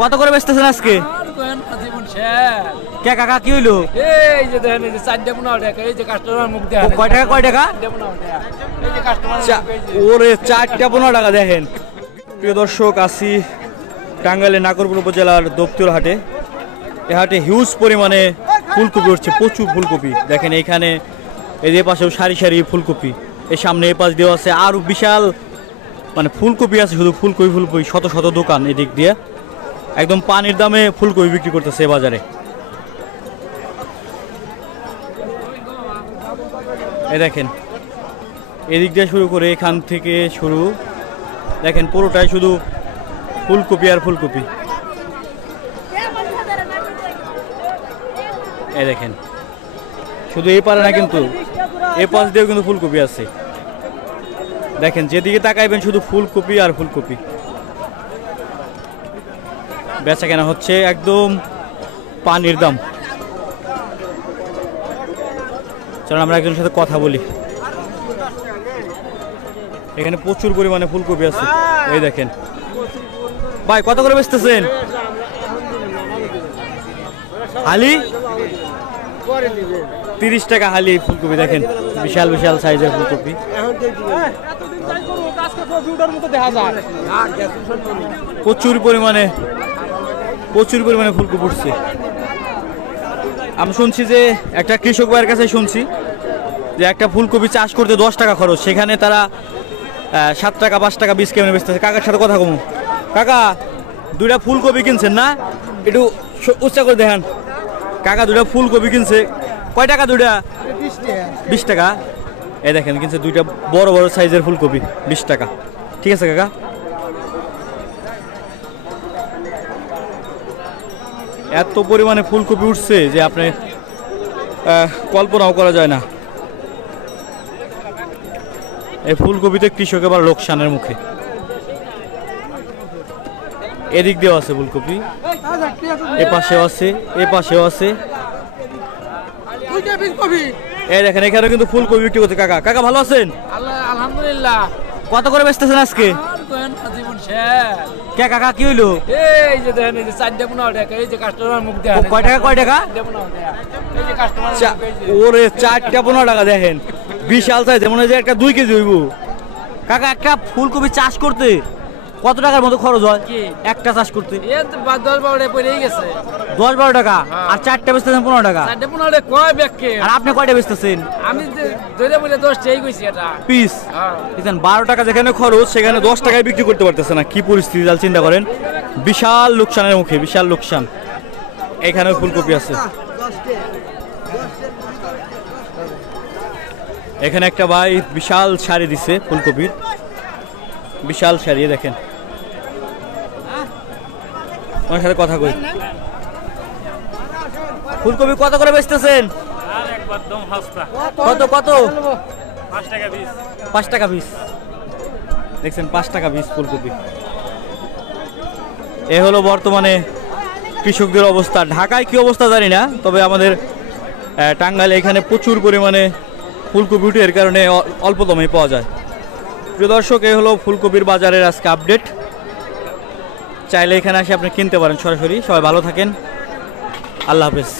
কত করে বেচতেছেন আজকে? কে কাকা কি হইলো? এই যে দেখেন এই যে 4 15 টাকা, এই যে কাস্টমার মুখ দেখায়। কয় টাকা কয় টাকা? 4 15 টাকা। এই যে কাস্টমার ওরে 4 টা 15 টাকা দেখেন। প্রিয় দর্শক, আসি টাঙ্গাইলের নাগরপুর উপজেলার দপ্তর হাটে। এই হাটে হিউজ পরিমাণে ফুলকপি উঠছে, প্রচুর ফুলকপি দেখেন। এইখানে এই যে পাশেও সারি সারি ফুলকপি, এর সামনে এ পাশ দেওয়া আছে আরো বিশাল মানে ফুলকপি আছে, শুধু ফুলকপি ফুলকপি, শত শত দোকান এদিক দিয়ে একদম পানির দামে ফুলকপি বিক্রি করতেছে বাজারে। এই দেখেন এদিক দিয়ে শুরু করে এখান থেকে শুরু, দেখেন পুরোটাই শুধু ফুলকপি আর ফুলকপি। এই দেখেন শুধু এই পারে না, কিন্তু এ পাশ দিয়েও কিন্তু ফুলকপি আছে। দেখেন যেদিকে তাকাইবেন শুধু ফুলকপি আর ফুলকপি। বেচা কেনা হচ্ছে একদম পানির দাম। চলুন আমরা একজনের সাথে কথা বলি। এখানে প্রচুর পরিমাণে ফুলকপি আছে। এই দেখেন ভাই, কত করে বেচতেছেন? হালি 30 টাকা হালি ফুলকপি। দেখেন বিশাল বিশাল সাইজের ফুলকপি। প্রচুর পরিমাণে ফুলকপি উঠছে। আমি শুনছি যে একটা কৃষক ভাইয়ের কাছে শুনছি যে একটা ফুলকপি চাষ করতে 10 টাকা খরচ, সেখানে তারা 7 টাকা 5 টাকা 20 কেমন বেচতেছে। কাকার সাথে কথা কমু। কাকা, 2টা ফুলকপি কিনছেন না? একটু উচ্চা করে দেখেন। কাকা 2টা ফুলকপি কিনছে, কয় টাকা 2টা? 20 টাকা। এই দেখেন কিনছে 2টা বড় বড় সাইজের ফুলকপি 20 টাকা। ঠিক আছে কাকা। এত পরিমাণে ফুলকপি উঠছে যে আপনি কল্পনাও করা যায় না। এই ফুলকপিতে কৃষক এবার লোকসানের মুখে। এদিক দিয়েও আছে ফুলকপি, এ পাশেও আছে, এ পাশেও আছে। এই দেখেন এখানে কিন্তু ফুলকপি বিক্রি করতে। কাকা, কাকা ভালো আছেন? আলহামদুলিল্লাহ। কত করে বেচতেছেন আজকে? কে কাকা কি হইলো? এই যে দেখেন এই যে 4 15 টাকা, এই যে কাস্টমার মুখ দেখায়। কয় টাকা কয় টাকা? 4 15 টাকা। এই যে কাস্টমার ওরে 4 টা 15 টাকা দেখেন, বিশাল সাইজ, মনে হয় যে একটা 2 কেজি হইব। কাকা একটা ফুলকপি চাষ করতে কত টাকার মতো খরচ হয় একটা চাষ করতে? 10-12 টাকা পড়েই গেছে। 10-12 টাকা। আর 4টা বেচতেছেন 15 টাকা। 4 15 টাকা কয় ব্যাগকে? আর আপনি কয়টা বেচতেছেন? আমি ধরে বলে 10 টাকাই কইছি এটা পিস। দেখেন 12 টাকা যেখানে খরচ সেখানে 10 টাকায় বিক্রি করতে পারতেছে না। কি পরিস্থিতি তাহলে চিন্তা করেন। বিশাল লোকসানের মুখে, বিশাল লোকসান। এখানেও ফুলকপি আছে। এখানে একটা ভাই বিশাল শাড়ি দিছে ফুলকপির, বিশাল শাড়ি। দেখেন ওনার সাথে কথা কই। ফুলকপি কত করে বেচতেছেন? কত কত? 5 টাকা পিস। দেখছেন 5 টাকা পিস ফুলকপি। এ হলো বর্তমানে কৃষকদের অবস্থা। ঢাকায় কি অবস্থা জানি না, তবে আমাদের টাঙ্গাইলে এখানে প্রচুর পরিমাণে ফুলকপি উঠে, এর কারণে অল্প দামে পাওয়া যায়। প্রিয় দর্শক, এই হলো ফুলকপির বাজারের আজকে আপডেট। চাইলে এখানে এসে আপনি কিনতে পারেন সরাসরি। সবাই ভালো থাকেন, আল্লাহ হাফেজ।